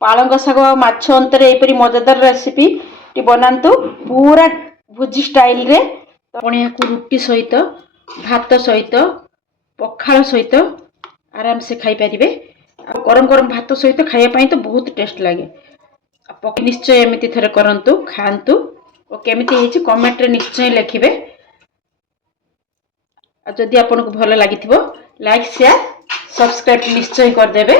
पालंग शाग माछ अंतर एपरी मजादार recipe T बनातु पूरा भुजी स्टाइल रे। आपण या रुटी सहित भात सहित पखाल सहित आराम से खाई पारिबे। गरम गरम भात सहित खाया पाई तो बहुत टेस्ट लगे। निश्चय एमती थरे करंतु खांतु और केमिति हेछि कमेंट रे निश्चय लिखिबे। जदि आपको भल लगी लाइक शेयर सब्सक्राइब निश्चय करदेवे।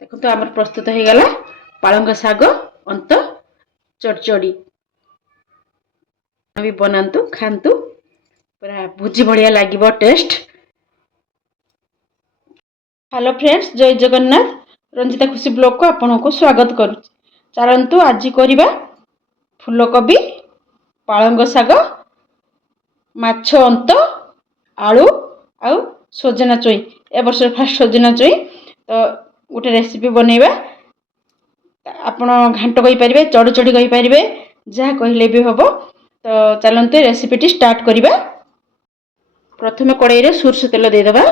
देखो तो आमर प्रस्तुत हो गला पालंग शाग अंत चड़चड़ी। भी बनातु खातु पूरा भुजी बढ़िया लगे टेस्ट। हेलो फ्रेंड्स, जय जगन्नाथ। रंजिता खुशी ब्लॉग को आपन को स्वागत करूँ। चलतु आज करवा फूलकोबी पालंग शाग माछ अंत आलू आउ सजना चुई। ए वर्ष फास्ट सजना चुई तो गोटे रेसिपी बनैबा। आपण घांट कहि परिबे, चड़चड़ी कहि परिबे, जहाँ कहले भी हबो। तो चलते रेसिपीटी स्टार्ट करिबा। प्रथमे कड़ाई रे सोरष तेल दे देबा।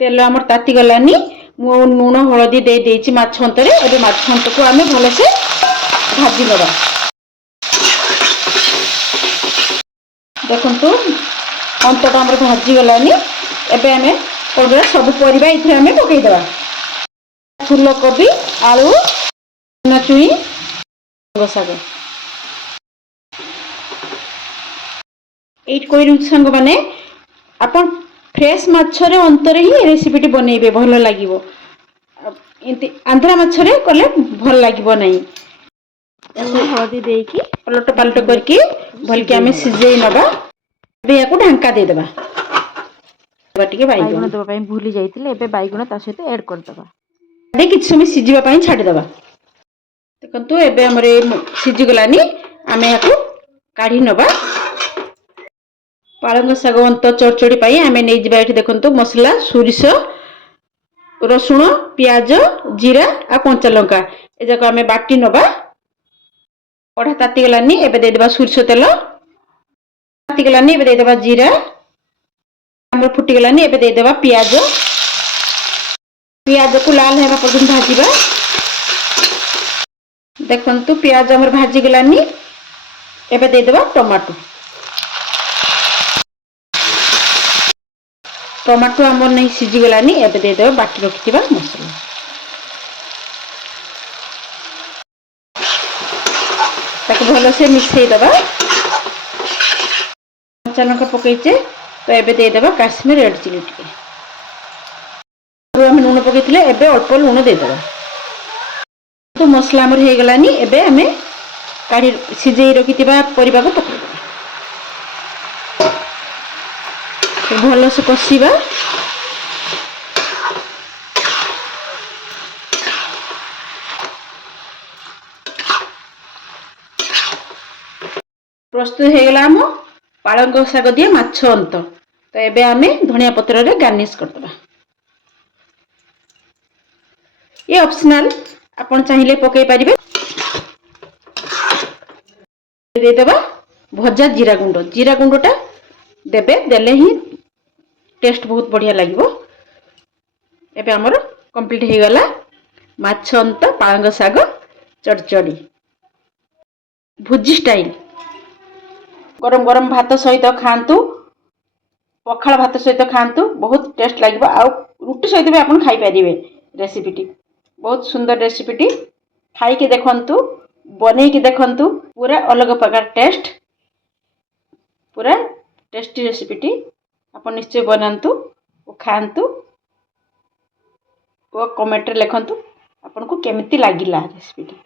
तेल आमर ताती गलानी। मु लूण हलदी दे देछि माछ अंतरे। एबे माछ अंत को आमे भले से भाजी लेबा। देखंतु अंतटा आमर भाजी गलानी। एबे आमे कोडरा सब परिबा इथे आमे पकई देबा। फूलकोबी आलू चुई शाग एट कोई सांग माने आपन फ्रेश माछरे अंतरे ही रेसिपीटी बनैबे भल लागिवो। इनती आंध्रा माछरे कले भल लागिवो नहीं। हळदी देकी पलट पलट करके भल के आमे सिझेई नबा। बे याको ढंका दे देबा। बाटिके बाइगण देबा पई भूली जाइतिले। एबे बाइगण ता सहित ऐड कर देबा। बे किछ समय सिझिबा पई छाडी देबा। देखंतु एबे हमरे सिझि गलानी। आमे याको काढी नबा। पालंग शाग अंत चड़चड़ी पाई आमे नै जिबा। एठी देखंतु मसला सोरिष रसुण प्याज जीरा आ कंचा लंका ए जाको आमे बाटी नबा। कढ़ा ताती गलानी। एबे दे देबा सोरिष तेल। ताती गलानी। एबे दे देबा जीरा। आमे फुटी गलानी। एबे दे देबा प्याज। प्याज को लाल हेबा पर्यंत भाजीबा। देखंतु प्याज हमर भाजी गलानी। एबे दे देबा टमाटो। टमाटो आमर नहीं सिझी गलानी। एबे दे देबा बाटी रखिथिबा मसला। ताको भलो से मिक्स दबा। कच्चा लंका पकईचे तो एबे दे देबा काश्मीर रेड चिली टिके। हम लूण पकईथिले एबे अल्प लूण दे देबा। तो मसला हमर हे गलानी। एबे हमें काढी सिझेई रखिथिबा परिबा को पकई देबा। तो भलो से कसीबा। प्रस्तुत हो गला हम पालंग शाग दिए माछ अंत। तो एबे आमे धनिया पत्र रे गार्निश कर देबा। ये ऑप्शनल आपण चाहिए पकई पारिबे। दे देबा भजा जीरा गुंड। जीरा गुंडटा देबे। देले ही टेस्ट बहुत बढ़िया लागिवो। एबे हमर कंप्लीट हो गला माछ अंत पालंग शाग चड़चड़ी भुजी स्टाइल। गरम गरम भात सहित खातु, पखाल भात सहित खातु, बहुत टेस्ट लगे। आउ रुटी सहित भी आपन खाई पारिबे। रेसिपीटी बहुत सुंदर रेसिपीटी। खाई के देखंतु, बनै के देखंतु, पूरा अलग प्रकार टेस्ट, पूरा टेस्टी रेसिपीटी। आपन निश्चय बनांतु और खातु और कमेंट रे लिखंतु आपन को केमिति लागिला रेसिपीटी।